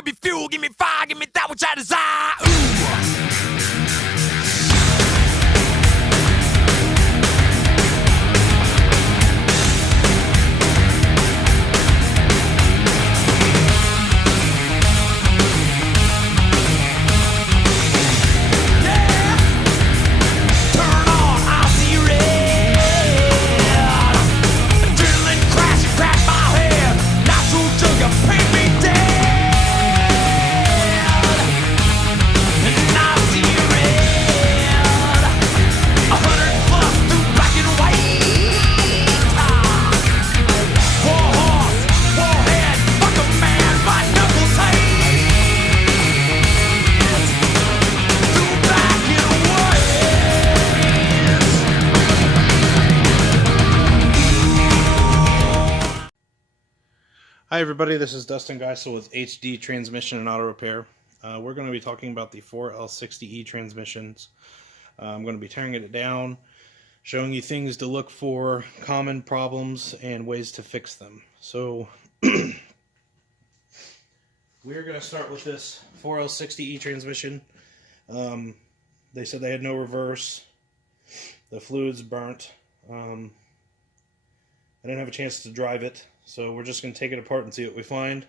give me fuel, give me fire, give me that which I desire. Ooh. Hi everybody, this is Dustin Geisel with HD Transmission and Auto Repair. We're going to be talking about the 4L60E transmissions. I'm going to be tearing it down, showing you things to look for, common problems, and ways to fix them. So, we're going to start with this 4L60E transmission. They said they had no reverse. The fluid's burnt. I didn't have a chance to drive it. So we're just going to take it apart and see what we find,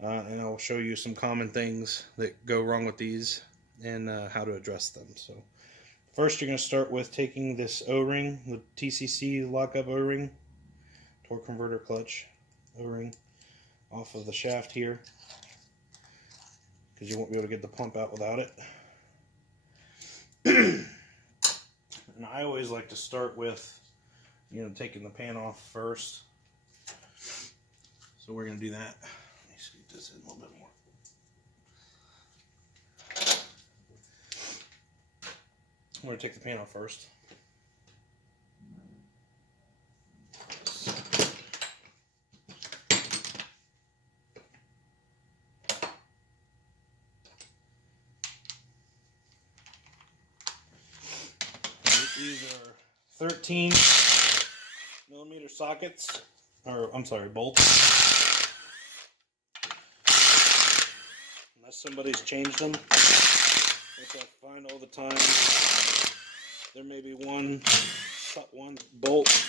and I'll show you some common things that go wrong with these and how to address them. So first you're going to start with taking this O-ring, the TCC lockup O-ring, torque converter clutch O-ring, off of the shaft here, because you won't be able to get the pump out without it. And I always like to start with, taking the pan off first. So we're going to do that. Let me scoot this in a little bit more. We're going to take the pan off first. These are 13 millimeter sockets, or I'm sorry, bolts. Unless somebody's changed them, which I find all the time, there may be one bolt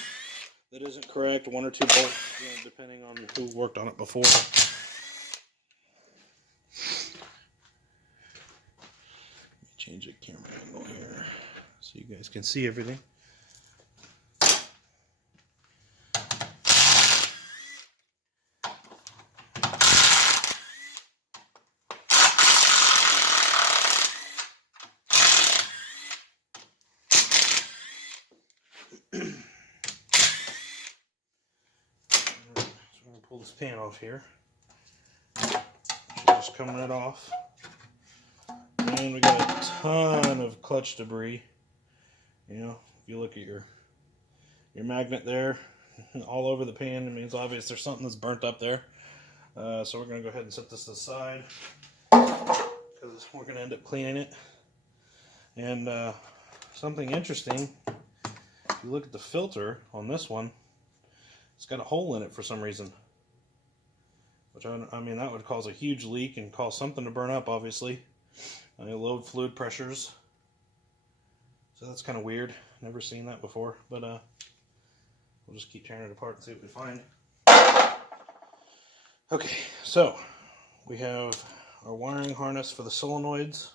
that isn't correct, one or two bolts, depending on who worked on it before. Change the camera angle here so you guys can see everything. Pull this pan off here. Should just come right off. And we got a ton of clutch debris. If you look at your magnet there, all over the pan, it means obvious there's something that's burnt up there. So we're going to go ahead and set this aside, because we're going to end up cleaning it. And something interesting, if you look at the filter on this one, it's got a hole in it for some reason. Which, I mean, that would cause a huge leak and cause something to burn up, obviously. Low fluid pressures. So that's kind of weird. Never seen that before. But we'll just keep tearing it apart and see what we find. Okay, so we have our wiring harness for the solenoids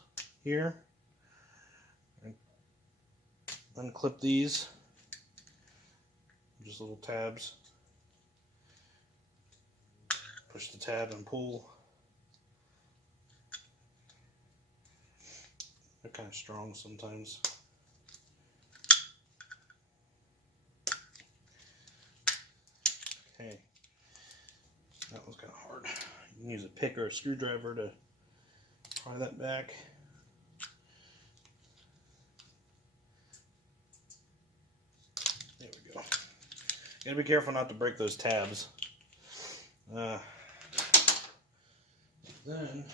here. Unclip these. Just little tabs. Push the tab and pull. They're kind of strong sometimes. Okay. That was kind of hard. You can use a pick or a screwdriver to pry that back. There we go. You gotta be careful not to break those tabs. Then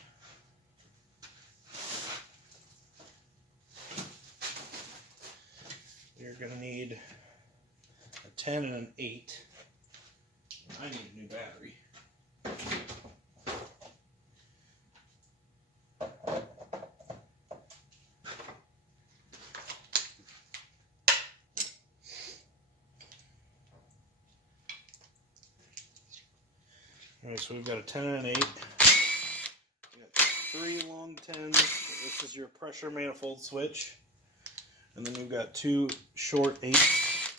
you're going to need a 10 and an 8. I need a new battery. Alright, so we've got a 10 and an 8. We got 3 long 10s. This is your pressure manifold switch. And then we've got 2 short 8s.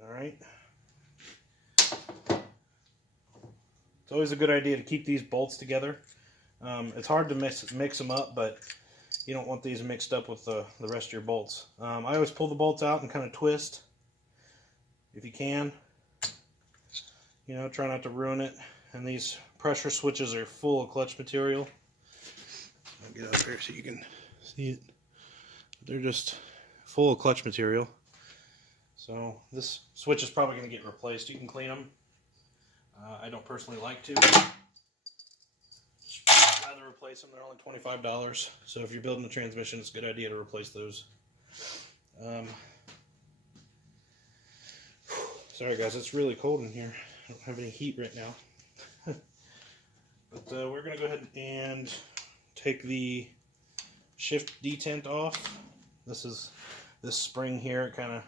Alright. It's always a good idea to keep these bolts together. It's hard to mix them up, but you don't want these mixed up with the rest of your bolts. I always pull the bolts out and kind of twist if you can. You know, try not to ruin it. And these pressure switches are full of clutch material. I'll get up here so you can see it. They're just full of clutch material. So this switch is probably going to get replaced. You can clean them. I don't personally like to. Just rather replace them. They're only $25. So if you're building a transmission, it's a good idea to replace those. Sorry guys, it's really cold in here. I don't have any heat right now. But we're going to go ahead and take the shift detent off. This spring here. It kind of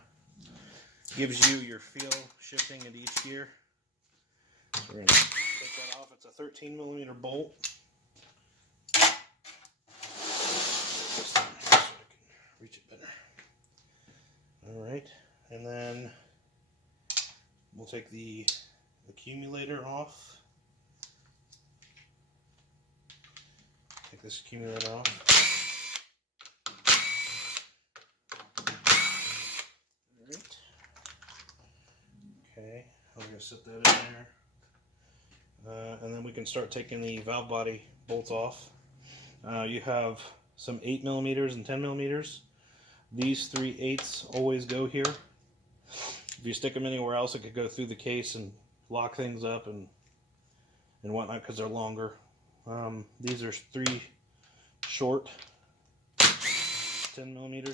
gives you your feel shifting into each gear. So we're going to take that off. It's a 13mm bolt. So I can reach it better. Alright, and then we'll take the accumulator off. Take this accumulator off. Alright. Okay, I'm going to set that in there. And then we can start taking the valve body bolts off. You have some 8mm and 10mm. These 3/8 always go here. If you stick them anywhere else, it could go through the case and lock things up and whatnot because they're longer. These are 3 short 10mm.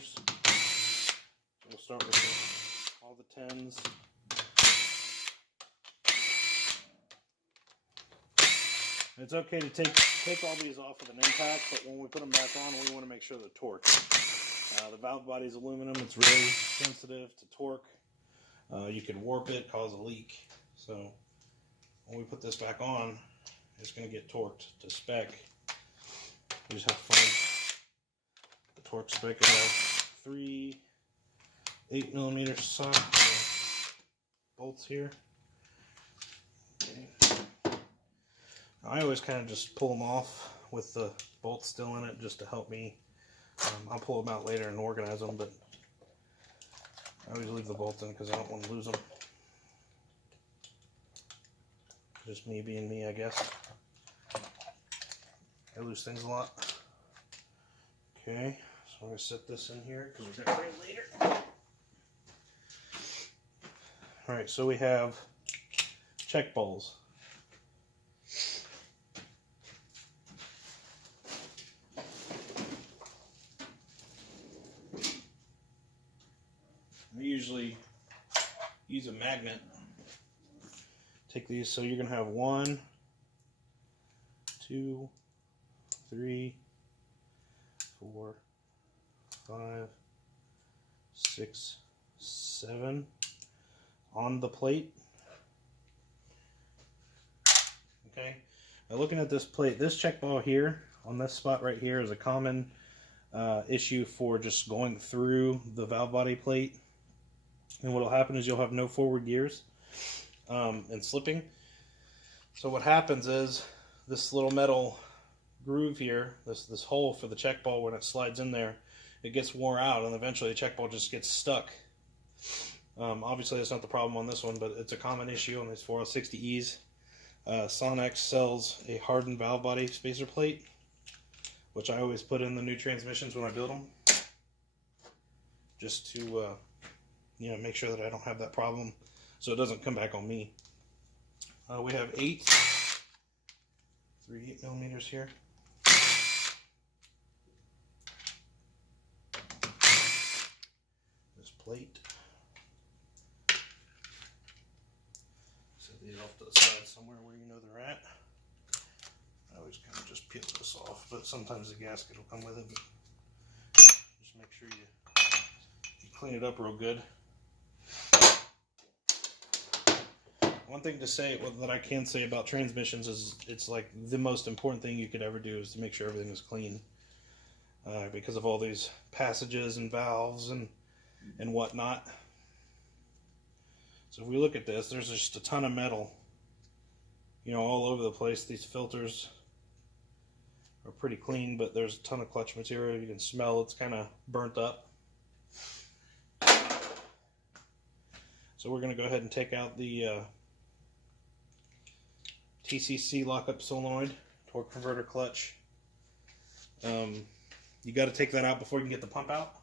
We'll start with all the 10s. It's okay to take all these off with an impact, but when we put them back on, we want to make sure they're torqued. The valve body is aluminum. It's really sensitive to torque. You can warp it, cause a leak. So when we put this back on, it's going to get torqued to spec. You just have to find the torque spec. I have 3 8mm socket bolts here. Okay. I always kind of just pull them off with the bolts still in it just to help me. I'll pull them out later and organize them, but I always leave the bolts in because I don't want to lose them. Just me being me, I guess. I lose things a lot. Okay, so I'm going to set this in here because we're going to bring it later. Alright, so we have check balls. I usually use a magnet. Take these, so you're going to have 1, 2, 3, 4, 5, 6, 7 on the plate. Okay, now looking at this plate, this check ball here on this spot right here is a common issue for just going through the valve body plate. And what will happen is you'll have no forward gears and slipping. So what happens is this little metal groove here, this hole for the check ball, when it slides in there, it gets wore out and eventually the check ball just gets stuck. Obviously that's not the problem on this one, but it's a common issue on these 460Es. Sonex sells a hardened valve body spacer plate, which I always put in the new transmissions when I build them, just to make sure that I don't have that problem so it doesn't come back on me. We have 3 8mm here. This plate. Set these off to the side somewhere where you know they're at. I always kind of just peel this off, but sometimes the gasket will come with it. But just make sure you clean it up real good. one thing to say, well, that I can say about transmissions is it's like the most important thing you could ever do is to make sure everything is clean. Because of all these passages and valves and whatnot. So if we look at this, there's just a ton of metal, you know, all over the place. These filters are pretty clean, but there's a ton of clutch material. You can smell it's kind of burnt up. So we're going to go ahead and take out the TCC lockup solenoid, torque converter clutch. You got to take that out before you can get the pump out,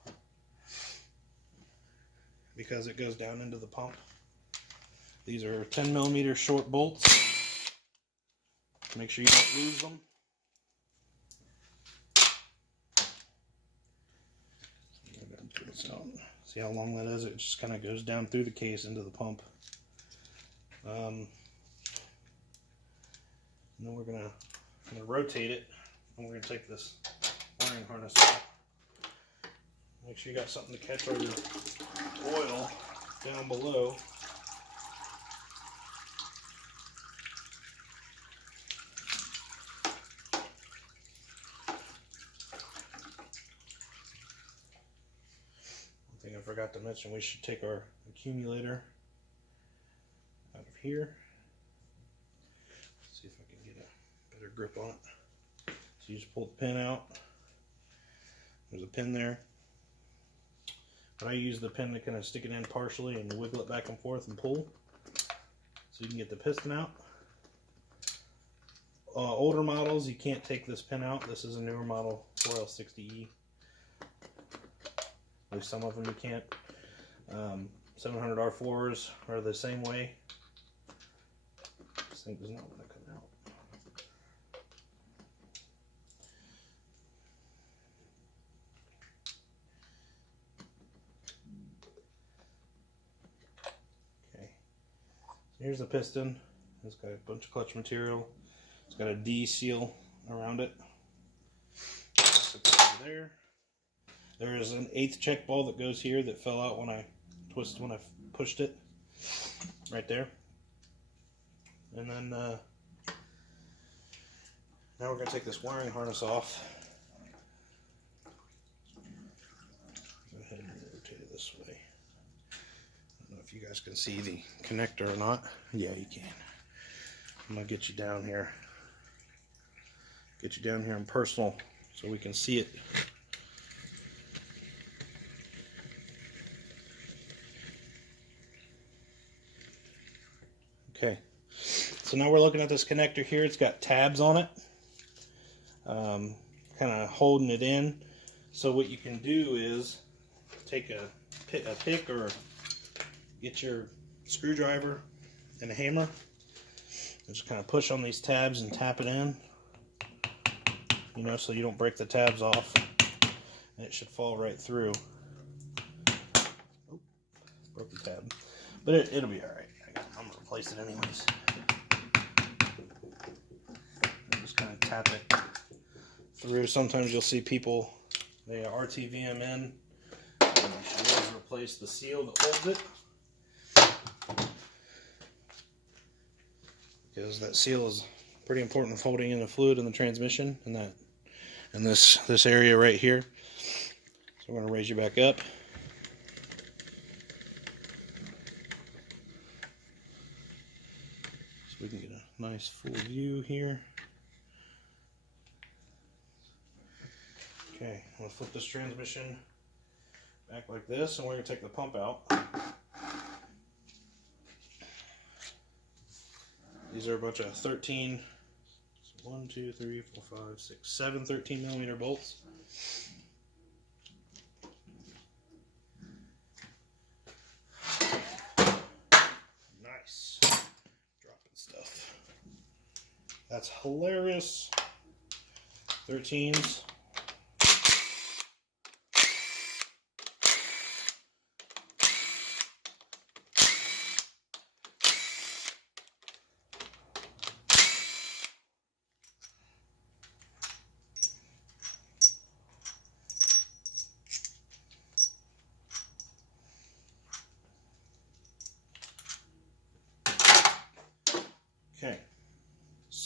because it goes down into the pump. These are 10mm short bolts. Make sure you don't lose them. See how long that is? It just kind of goes down through the case into the pump. And then we're gonna rotate it, and we're gonna take this wiring harness off. Make sure you got something to catch all your oil down below. One thing I forgot to mention, we should take our accumulator out of here. Let's see if I can get a better grip on it. So you just pull the pin out. There's a pin there. But I use the pin to kind of stick it in partially and wiggle it back and forth and pull, so you can get the piston out. Older models, you can't take this pin out. This is a newer model, 4L60E. At least some of them you can't. 700 R4s are the same way. This thing does not want to come out. Here's the piston. It's got a bunch of clutch material. It's got a D seal around it. There. There is an 1/8 check ball that goes here that fell out when I pushed it. Right there. And then now we're going to take this wiring harness off. Go ahead and rotate it this way. I don't know if you guys can see the connector or not. Yeah, you can. I'm going to get you down here. Get you down here in personal so we can see it. Okay, so now we're looking at this connector here. It's got tabs on it, kind of holding it in. So what you can do is take a pick or get your screwdriver and a hammer and just kind of push on these tabs and tap it in, you know, so you don't break the tabs off, and it should fall right through. Oh, broke the tab, but it'll be all right. I'm gonna replace it anyways. Just kind of tap it through. Sometimes you'll see people, they RTV them in, and you should always replace the seal that holds it, because that seal is pretty important with holding in the fluid in the transmission, and this area right here. So we're gonna raise you back up. We can get a nice full view here. Okay, I'm going to flip this transmission back like this, and we're going to take the pump out. These are a bunch of 13, 1, 2, 3, 4, 5, 6, 7 13mm bolts. Nice. Stuff. That's hilarious. 13s.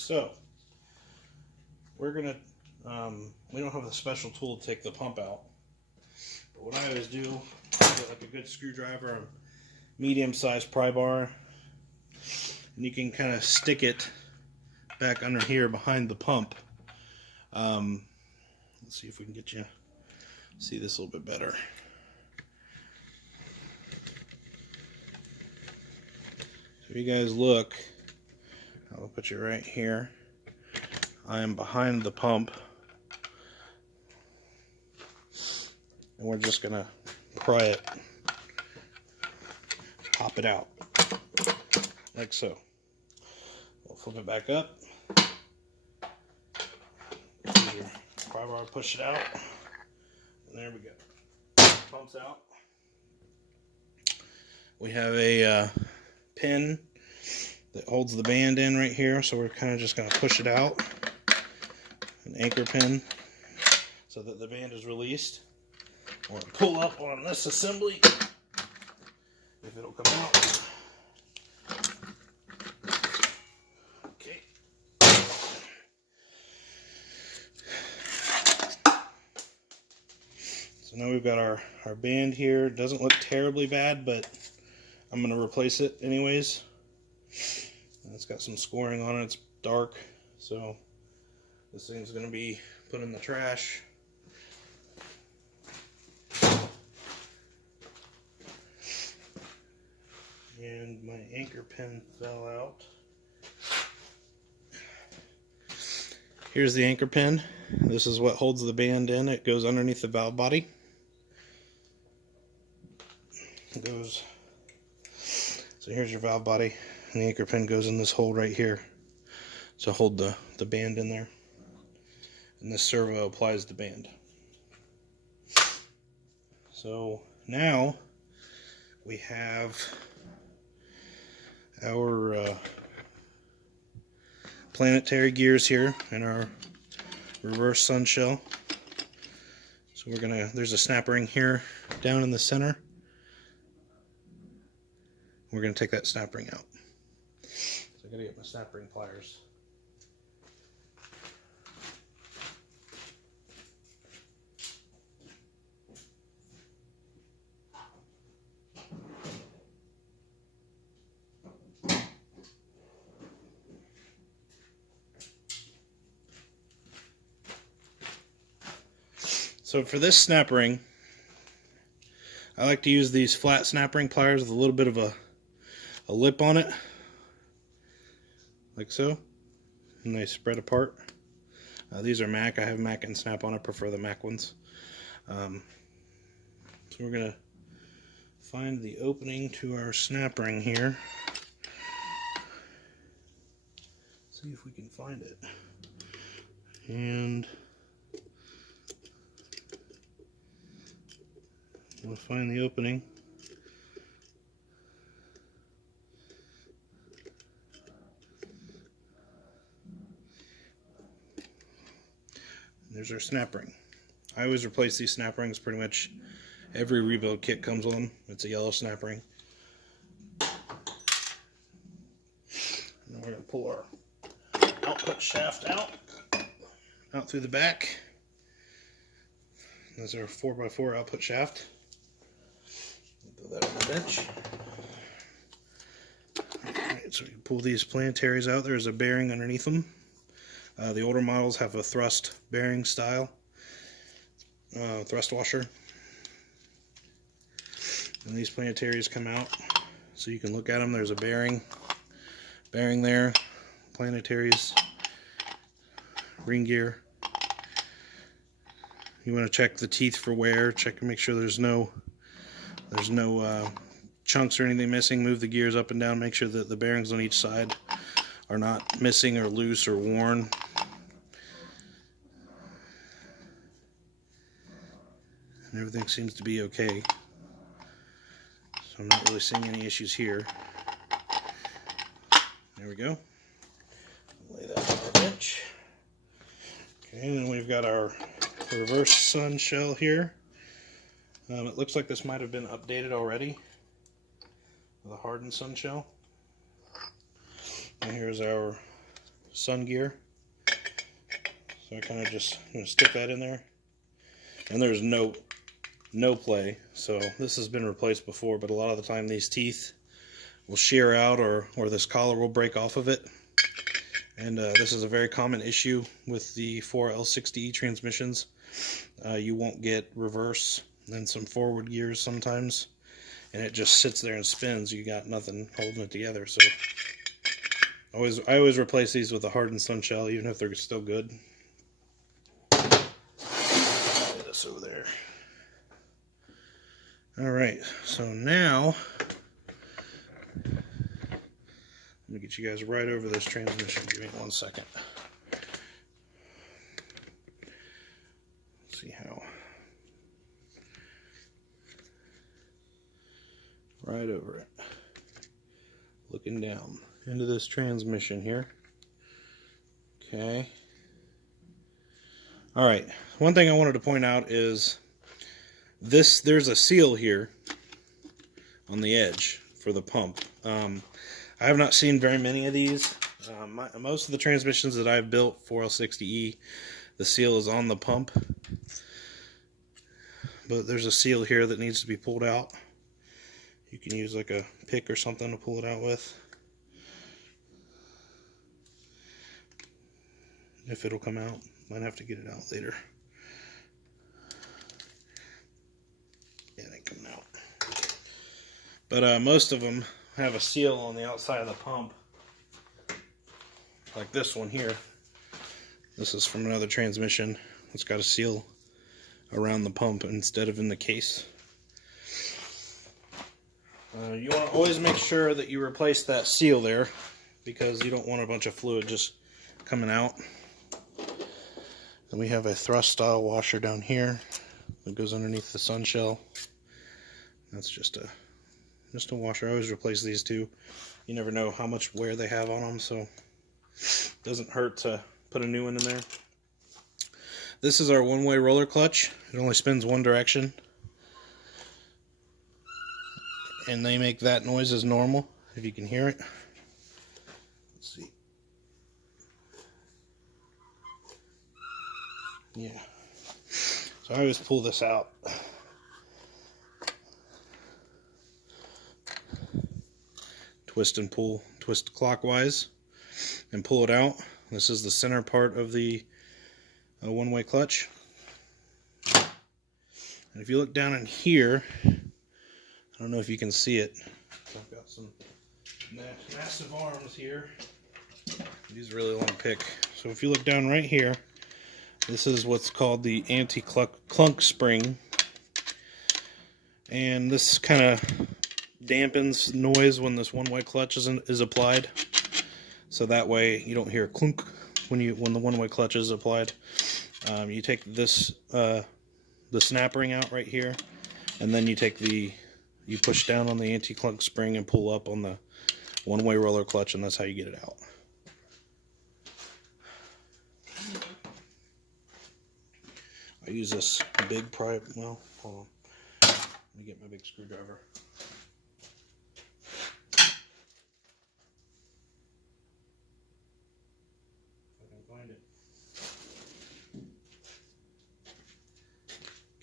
So we're gonna we don't have a special tool to take the pump out, but what I always do, get like a good screwdriver, a medium-sized pry bar, and you can kind of stick it back under here behind the pump. Let's see if we can get you see this a little bit better. So you guys look, I'll put you right here. I am behind the pump, and we're just gonna pry it, pop it out, like so. We'll flip it back up. Use your pry bar, push it out, and there we go. Pumps out. We have a pin that holds the band in right here, so we're kind of just going to push it out. An anchor pin so that the band is released. We're going to pull up on this assembly if it'll come out. Okay. So now we've got our band here. It doesn't look terribly bad, but I'm going to replace it anyways. It's got some scoring on it. It's dark, so this thing's going to be put in the trash. And my anchor pin fell out. Here's the anchor pin. This is what holds the band in. It goes underneath the valve body. It goes. So here's your valve body, and the anchor pin goes in this hole right here to hold the band in there. And this servo applies the band. So now we have our planetary gears here and our reverse sun shell. So there's a snap ring here down in the center. We're going to take that snap ring out. So I got to get my snap ring pliers. So for this snap ring, I like to use these flat snap ring pliers with a little bit of a lip on it, like so, and they spread apart. These are Mac. I have Mac and Snap on. I prefer the Mac ones. So we're going to find the opening to our snap ring here. See if we can find it. And we'll find the opening. There's our snap ring. I always replace these snap rings. Pretty much every rebuild kit comes with them. It's a yellow snap ring. And then we're going to pull our output shaft out through the back. There's our 4x4 output shaft. Put that on the bench. Alright, so you pull these planetaries out. There's a bearing underneath them. The older models have a thrust bearing style, thrust washer. And these planetaries come out so you can look at them. There's a bearing there, planetaries, ring gear. You want to check the teeth for wear, check and make sure there's no chunks or anything missing. Move the gears up and down, make sure that the bearings on each side are not missing or loose or worn. And everything seems to be okay. So I'm not really seeing any issues here. There we go. Lay that on our bench. Okay, and then we've got our reverse sun shell here. It looks like this might have been updated already with a hardened sun shell. And here's our sun gear. So I kind of just stick that in there. And there's no play. So this has been replaced before, but a lot of the time these teeth will shear out or this collar will break off of it. And this is a very common issue with the 4L60E transmissions. You won't get reverse and some forward gears sometimes, and it just sits there and spins. You got nothing holding it together. So I always replace these with a hardened sun shell, even if they're still good. Lay this over there. All right, so now let me get you guys right over this transmission. Give me 1 second. Let's see how. Right over it. Looking down into this transmission here. Okay. All right. One thing I wanted to point out is there's a seal here on the edge for the pump. I have not seen very many of these. Most of the transmissions that I've built 4L60E, the seal is on the pump. But there's a seal here that needs to be pulled out. You can use like a pick or something to pull it out with. If it'll come out. Might have to get it out later. Yeah, it ain't coming out. But most of them have a seal on the outside of the pump, like this one here. This is from another transmission. It's got a seal around the pump instead of in the case. You want to always make sure that you replace that seal there, because you don't want a bunch of fluid just coming out. Then we have a thrust style washer down here that goes underneath the sun shell. That's just a washer. I always replace these two. You never know how much wear they have on them, so it doesn't hurt to put a new one in there. This is our one-way roller clutch. It only spins one direction. And they make that noise as normal, if you can hear it. Let's see. Yeah. So I always pull this out. Twist and pull, twist clockwise and pull it out. This is the center part of the one-way clutch. And if you look down in here, I don't know if you can see it. I've got some massive arms here. These are really long pick. So if you look down right here, this is what's called the anti-clunk spring. And this kind of dampens noise when this one-way clutch is applied. So that way you don't hear clunk when the one-way clutch is applied. You take this the snap ring out right here, and then you push down on the anti-clunk spring and pull up on the one-way roller clutch, and that's how you get it out. I use this big pry. Well, hold on. Let me get my big screwdriver.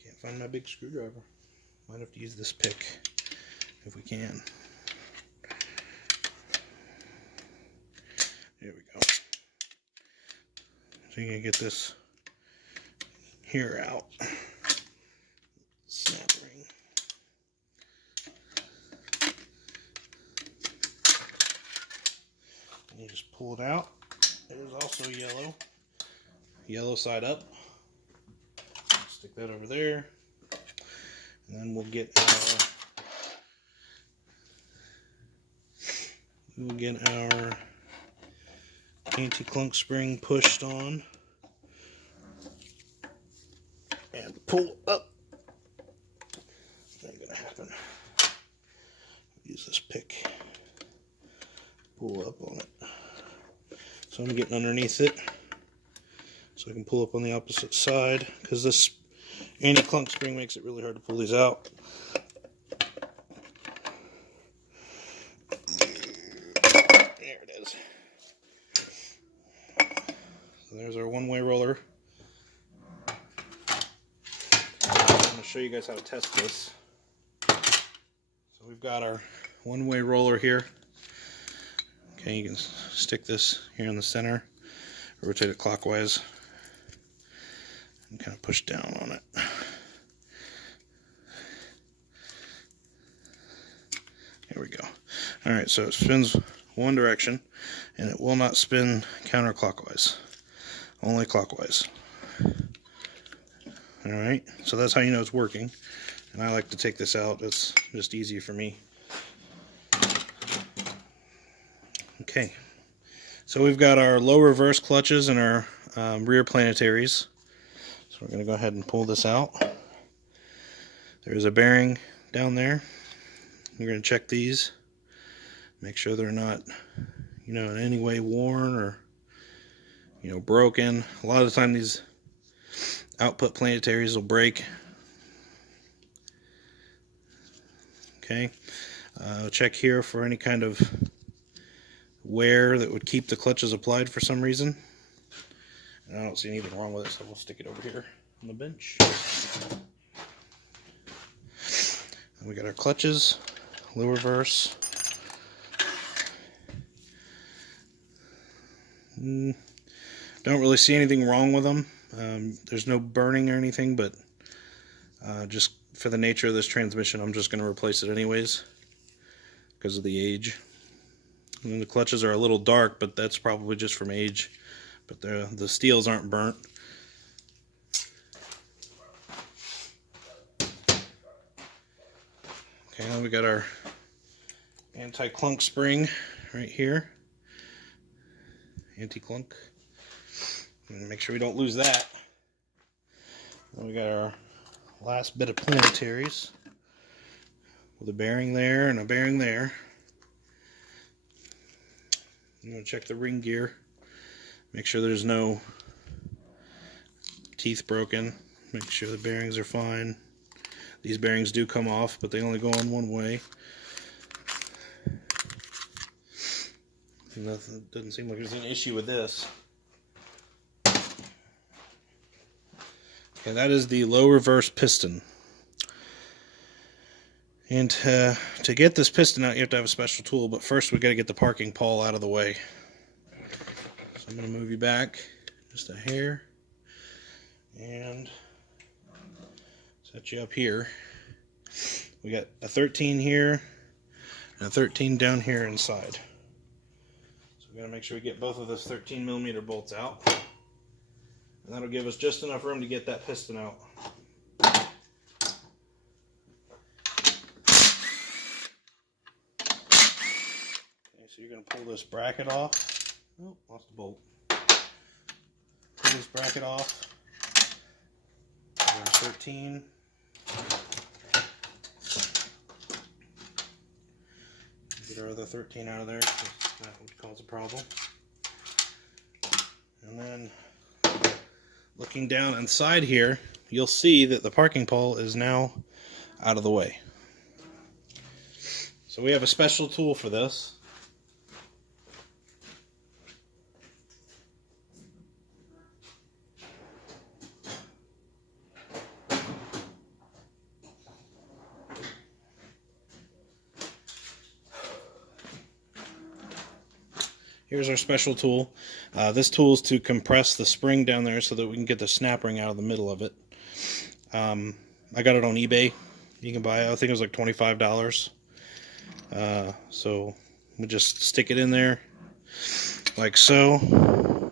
Can't find my big screwdriver. Might have to use this pick if we can. There we go. So you can get this here out. Snap ring. And you just pull it out. There's also yellow side up. Stick that over there. And then we'll get our anti-clunk spring pushed on and pull up. It's not gonna happen. Use this pick. Pull up on it. So I'm getting underneath it so I can pull up on the opposite side, because this anti-clunk spring makes it really hard to pull these out. There it is. So there's our one-way roller. I'm going to show you guys how to test this. So we've got our one-way roller here. Okay, you can stick this here in the center, rotate it clockwise, and kind of push down on it. Here we go. Alright, so it spins one direction, and it will not spin counterclockwise, only clockwise. Alright, so that's how you know it's working. And I like to take this out, it's just easy for me. Okay, so we've got our low reverse clutches and our rear planetaries. So we're going to go ahead and pull this out. There's a bearing down there. We're going to check these, make sure they're not, in any way worn or, broken. A lot of the time these output planetaries will break. Okay, check here for any kind of wear that would keep the clutches applied for some reason. And I don't see anything wrong with it, so we'll stick it over here on the bench. And we got our clutches, low reverse. Don't really see anything wrong with them. There's no burning or anything, but just for the nature of this transmission, I'm just going to replace it anyways because of the age. And the clutches are a little dark, but that's probably just from age. But the steels aren't burnt. Okay, now we got our anti-clunk spring right here. Anti-clunk. Make sure we don't lose that. Then we got our last bit of planetaries with a bearing there and a bearing there. I'm going to check the ring gear, make sure there's no teeth broken, make sure the bearings are fine. These bearings do come off, but they only go on one way. Nothing, doesn't seem like there's an issue with this. Okay, that is the low reverse piston. And to get this piston out, you have to have a special tool, but first we've got to get the parking pawl out of the way. So I'm going to move you back just a hair and set you up here. We got a 13 here and a 13 down here inside. So we're going to make sure we get both of those 13mm bolts out. And that'll give us just enough room to get that piston out. So you're going to pull this bracket off. Oh, lost the bolt. Pull this bracket off. There's 13. Get our other 13 out of there because that would cause a problem. And then looking down inside here, you'll see that the parking pole is now out of the way. So we have a special tool for this. Here's our special tool. This tool is to compress the spring down there so that we can get the snap ring out of the middle of it. I got it on eBay. You can buy it. I think it was like $25. So we just stick it in there like so.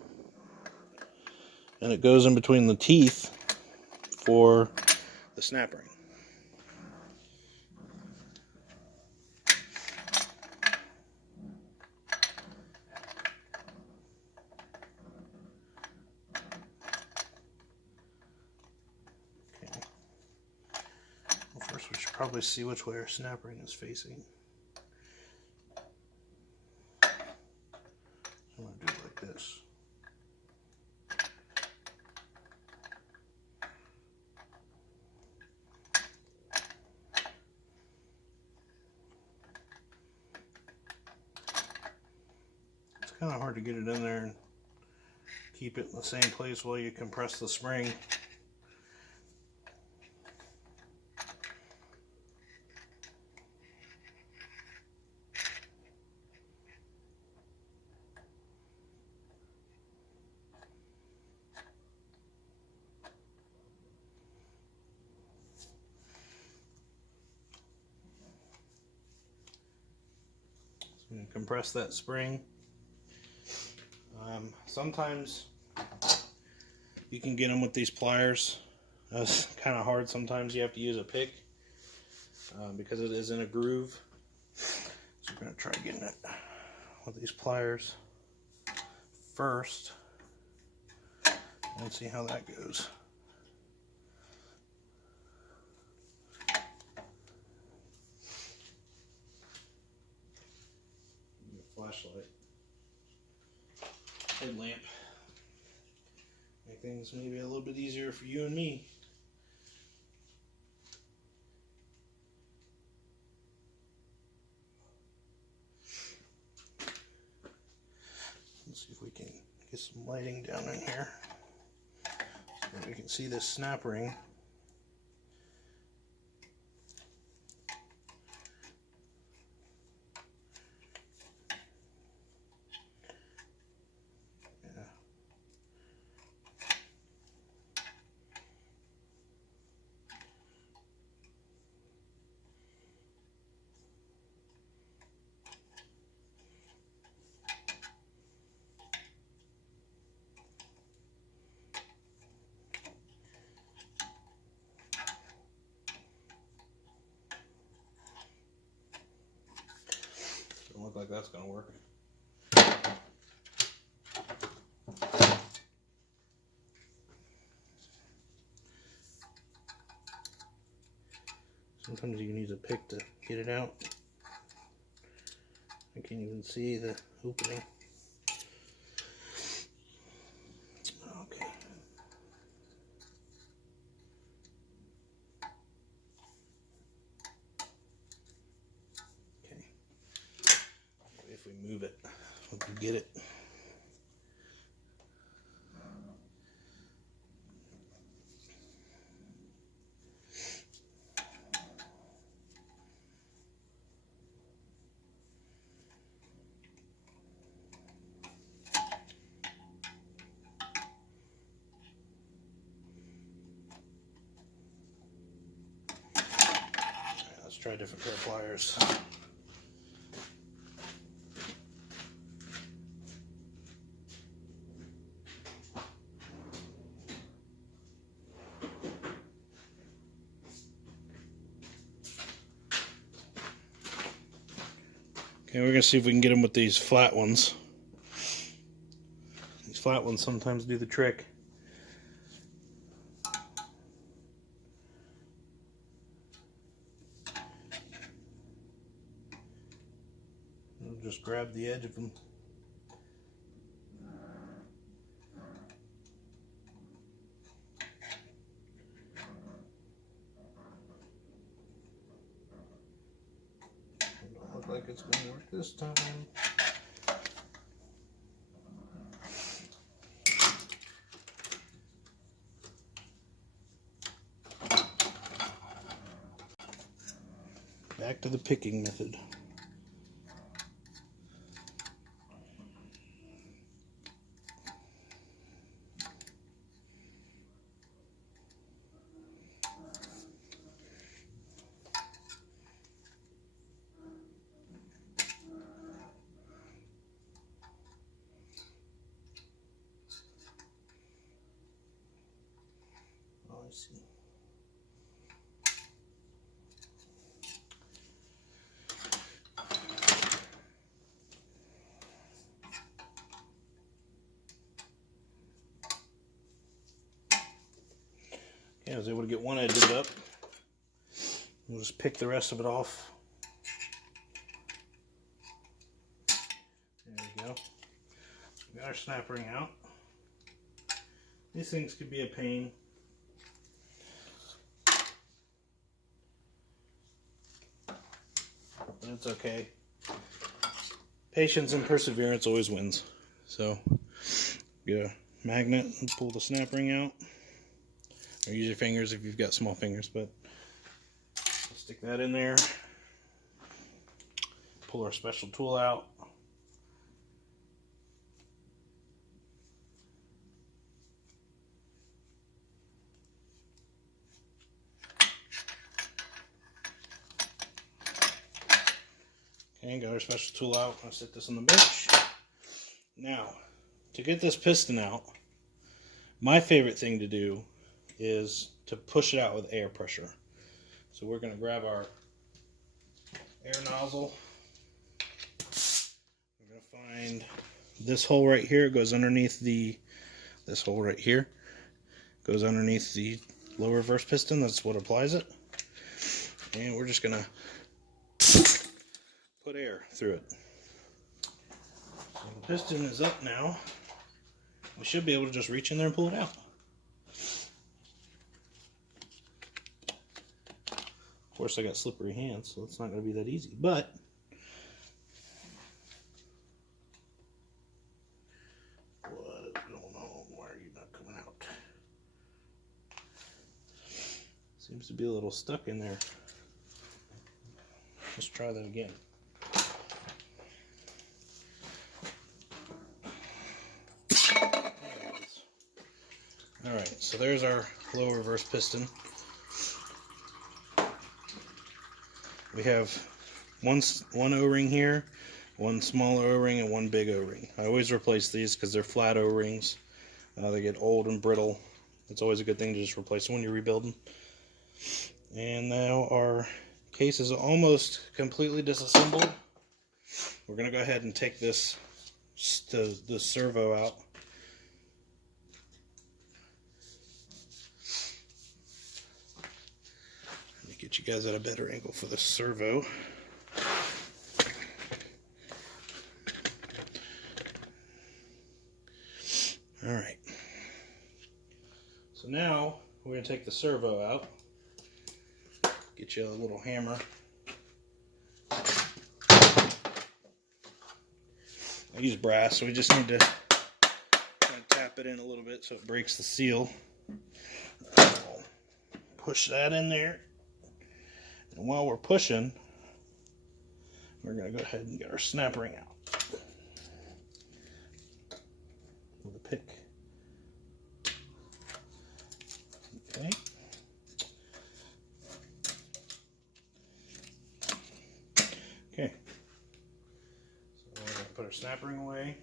And it goes in between the teeth for the snap ring. First, we should probably see which way our snap ring is facing. I'm going to do it like this. It's kind of hard to get it in there and keep it in the same place while you compress the spring. So I'm going to compress that spring. Sometimes you can get them with these pliers. That's kind of hard. Sometimes you have to use a pick because it is in a groove. So we're going to try getting it with these pliers first. Let's see how that goes. Flashlight. Headlamp. Make things maybe a little bit easier for you and me. Let's see if we can get some lighting down in here so that we can see this snap ring. Doesn't look like that's going to work. Sometimes you can use a pick to get it out. I can't even see the opening. Okay. Okay. If we move it, we can get it. Try a different pair of pliers. Okay, we're going to see if we can get them with these flat ones. These flat ones sometimes do the trick. Just grab the edge of them. Don't look like it's going to work this time. Back to the picking method. I see. Okay, I was able to get one edge of it up. We'll just pick the rest of it off. There we go. We got our snap ring out. These things could be a pain. But it's okay. Patience and perseverance always wins. So, magnet and pull the snap ring out. Or use your fingers if you've got small fingers, but stick that in there. Pull our special tool out. Okay, got our special tool out. I'll set this on the bench. Now, to get this piston out, my favorite thing to do is to push it out with air pressure. So we're going to grab our air nozzle. We're going to find this hole right here. It goes underneath this hole right here. Goes underneath the low reverse piston. That's what applies it. And we're just going to put air through it. So the piston is up now. We should be able to just reach in there and pull it out. Of course, I got slippery hands, so it's not going to be that easy. But what is going on? Why are you not coming out? Seems to be a little stuck in there. Let's try that again. Alright, so there's our low reverse piston. We have one O-ring here, one small O-ring, and one big O-ring. I always replace these because they're flat O-rings. They get old and brittle. It's always a good thing to just replace them when you're rebuilding. And now our case is almost completely disassembled. We're going to go ahead and take the servo out. Let me get you guys at a better angle for the servo. Alright. So now we're going to take the servo out. Get you a little hammer. I use brass, so we just need to kind of tap it in a little bit so it breaks the seal. Push that in there. And while we're pushing, we're going to go ahead and get our snap ring out with a pick. Okay. Okay. So we're going to put our snap ring away.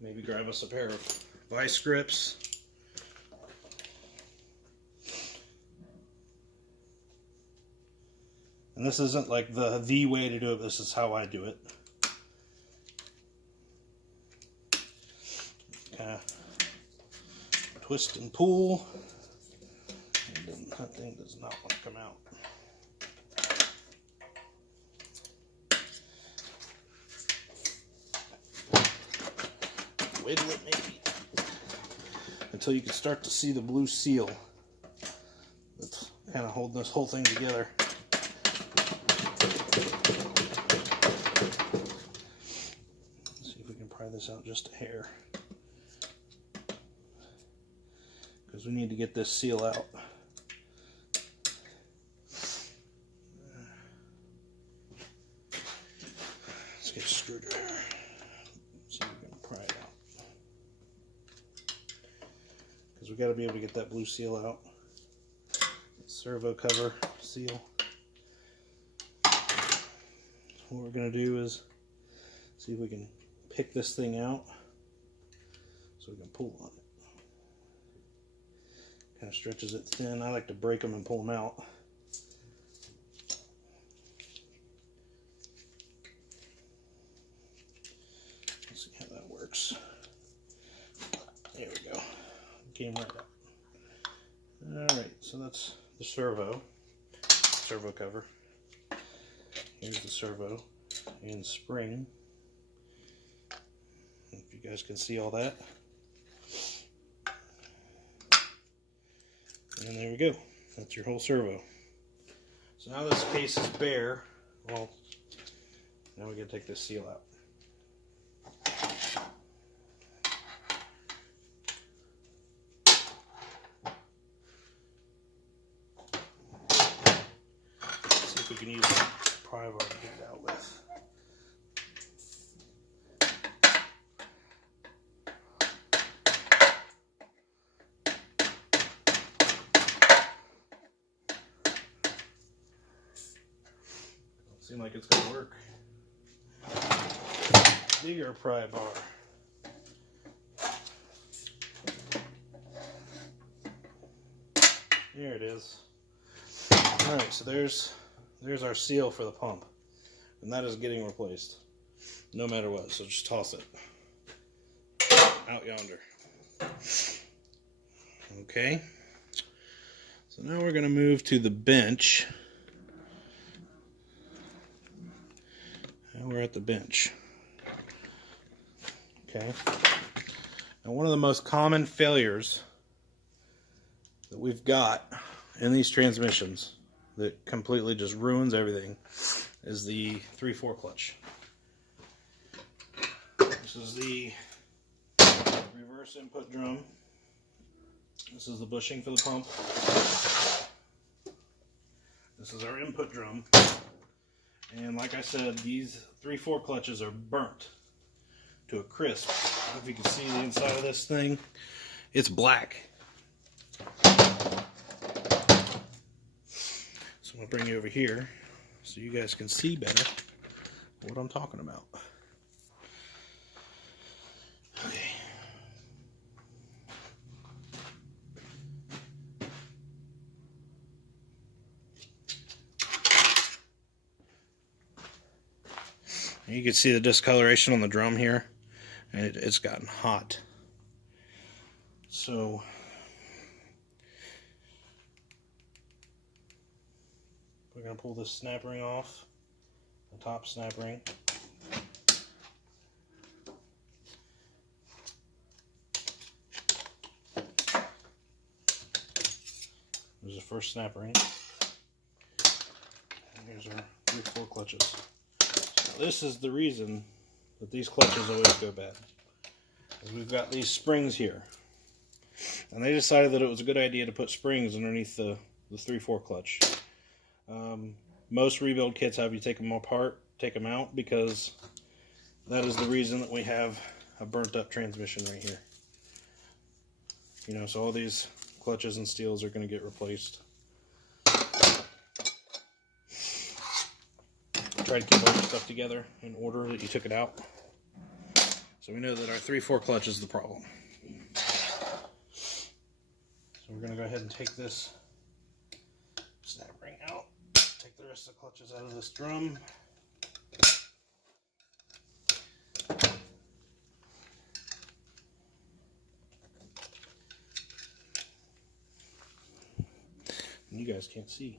Maybe grab us a pair of vice grips. And this isn't like the way to do it, this is how I do it. Twist and pull. And that thing does not want to come out. Wiggle it maybe. Until you can start to see the blue seal that's kind of holding this whole thing together. This out just a hair because we need to get this seal out. Let's get a screwdriver so we can pry it out because we got to be able to get that blue seal out. Servo cover seal. So what we're going to do is see if we can pick this thing out so we can pull on it. Kind of stretches it thin. I like to break them and pull them out. Let's see how that works. There we go. Came right up. Alright, so that's the servo cover. Here's the servo and spring. If you guys can see all that. And there we go. That's your whole servo. So now this case is bare. Well, now we gotta take this seal out. can use a pry bar to get it out with. Doesn't seem like it's going to work. Bigger pry bar. There it is. Alright, so there's our seal for the pump. And that is getting replaced. No matter what, so just toss it. Out yonder. Okay. So now we're going to move to the bench. And we're at the bench. Okay. Now one of the most common failures that we've got in these transmissions that completely just ruins everything is the 3/4 clutch. This is the reverse input drum. This is the bushing for the pump. This is our input drum. And like I said, these 3/4 clutches are burnt to a crisp. I don't know if you can see the inside of this thing. It's black. So I'm going to bring you over here so you guys can see better what I'm talking about. Okay. And you can see the discoloration on the drum here, and it's gotten hot. So we're going to pull this snap ring off, the top snap ring. There's the first snap ring. And here's our 3/4 clutches. So this is the reason that these clutches always go bad. Is we've got these springs here. And they decided that it was a good idea to put springs underneath the 3/4 clutch. Most rebuild kits have you take them apart, take them out, because that is the reason that we have a burnt up transmission right here. You know, so all these clutches and steels are going to get replaced. Try to keep all your stuff together in order that you took it out. So we know that our 3/4 clutch is the problem. So we're going to go ahead and take this snap ring out. Take the rest of the clutches out of this drum. And you guys can't see.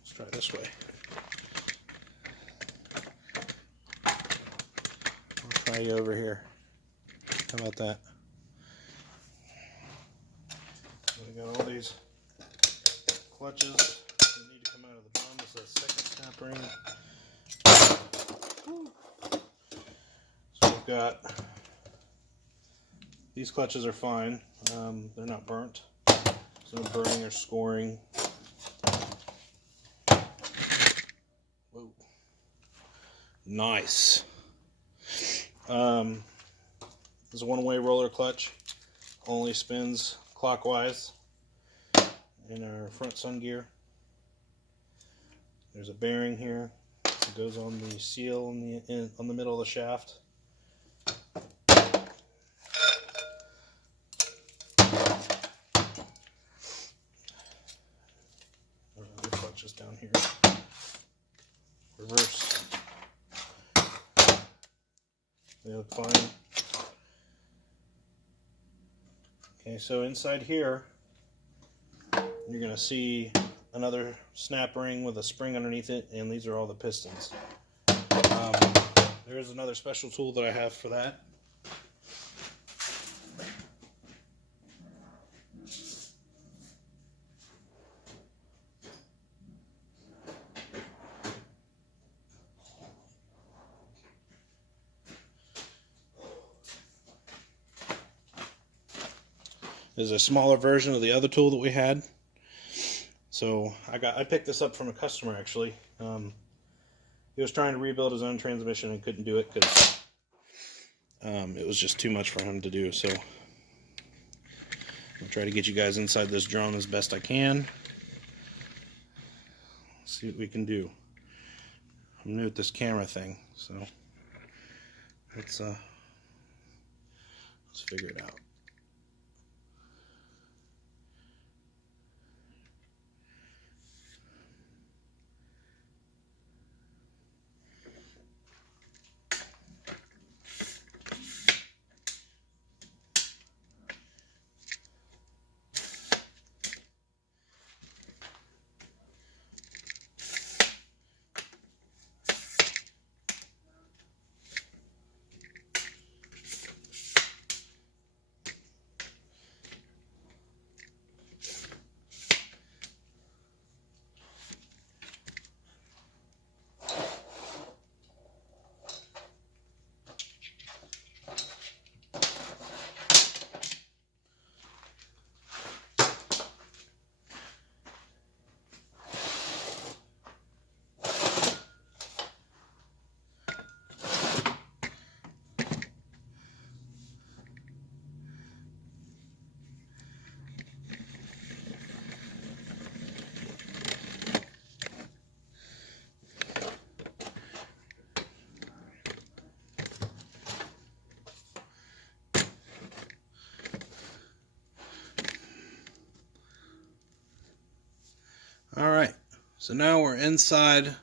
Let's try this way. I'll try you over here. How about that? So we got all these clutches that need to come out of the drum. This is the second snap ring. So we've got these clutches are fine. They're not burnt. There's no burning or scoring. Whoa. Nice. This is a one-way roller clutch. Only spins clockwise in our front sun gear. There's a bearing here. It goes on the seal on the middle of the shaft. There's other clutches down here. Reverse. They look fine. Okay, so inside here, you're going to see another snap ring with a spring underneath it, and these are all the pistons. There is another special tool that I have for that. is a smaller version of the other tool that we had. So I picked this up from a customer actually. He was trying to rebuild his own transmission and couldn't do it because it was just too much for him to do. So I'll try to get you guys inside this drone as best I can. See what we can do. I'm new at this camera thing, so let's figure it out. Alright, so now we're inside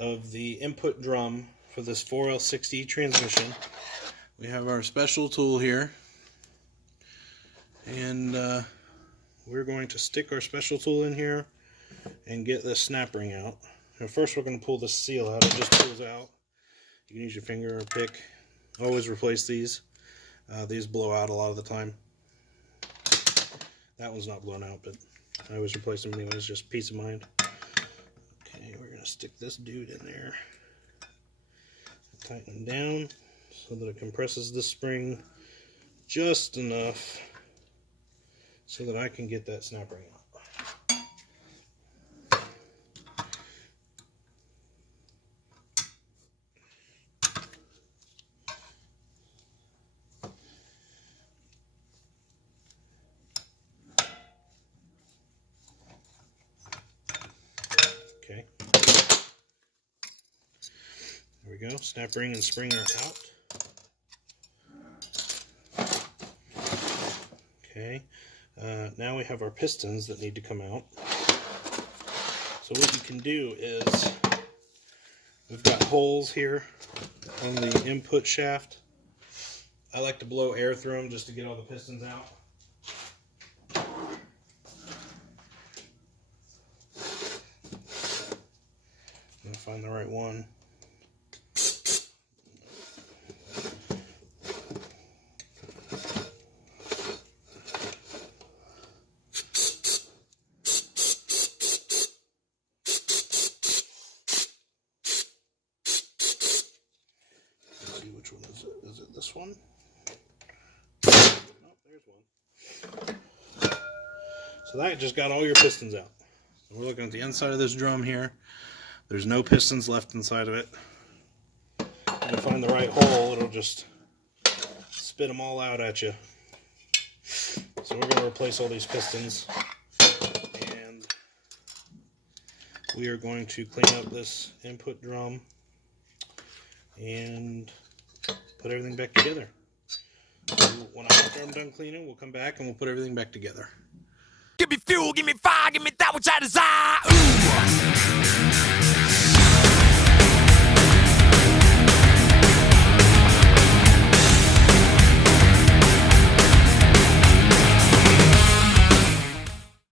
of the input drum for this 4L60 transmission. We have our special tool here, and we're going to stick our special tool in here and get this snap ring out. Now first we're going to pull this seal out. It just pulls out. You can use your finger or pick. Always replace these. These blow out a lot of the time. That one's not blown out, but I always replace them anyways, just peace of mind. Okay, we're going to stick this dude in there. Tighten it down so that it compresses the spring just enough so that I can get that snap ring out. Okay. There we go. Snap ring and spring are out. Okay. Now we have our pistons that need to come out. So what you can do is, we've got holes here on the input shaft. I like to blow air through them just to get all the pistons out. I'm gonna find the right one. Let's see which one is it. Is it this one? Nope, there's one. So that just got all your pistons out. So we're looking at the inside of this drum here. There's no pistons left inside of it. If you find the right hole, it'll just spit them all out at you. So we're going to replace all these pistons, and we are going to clean up this input drum and put everything back together. So when I'm done cleaning, we'll come back and we'll put everything back together. Give me fuel, give me fire, give me that which I desire.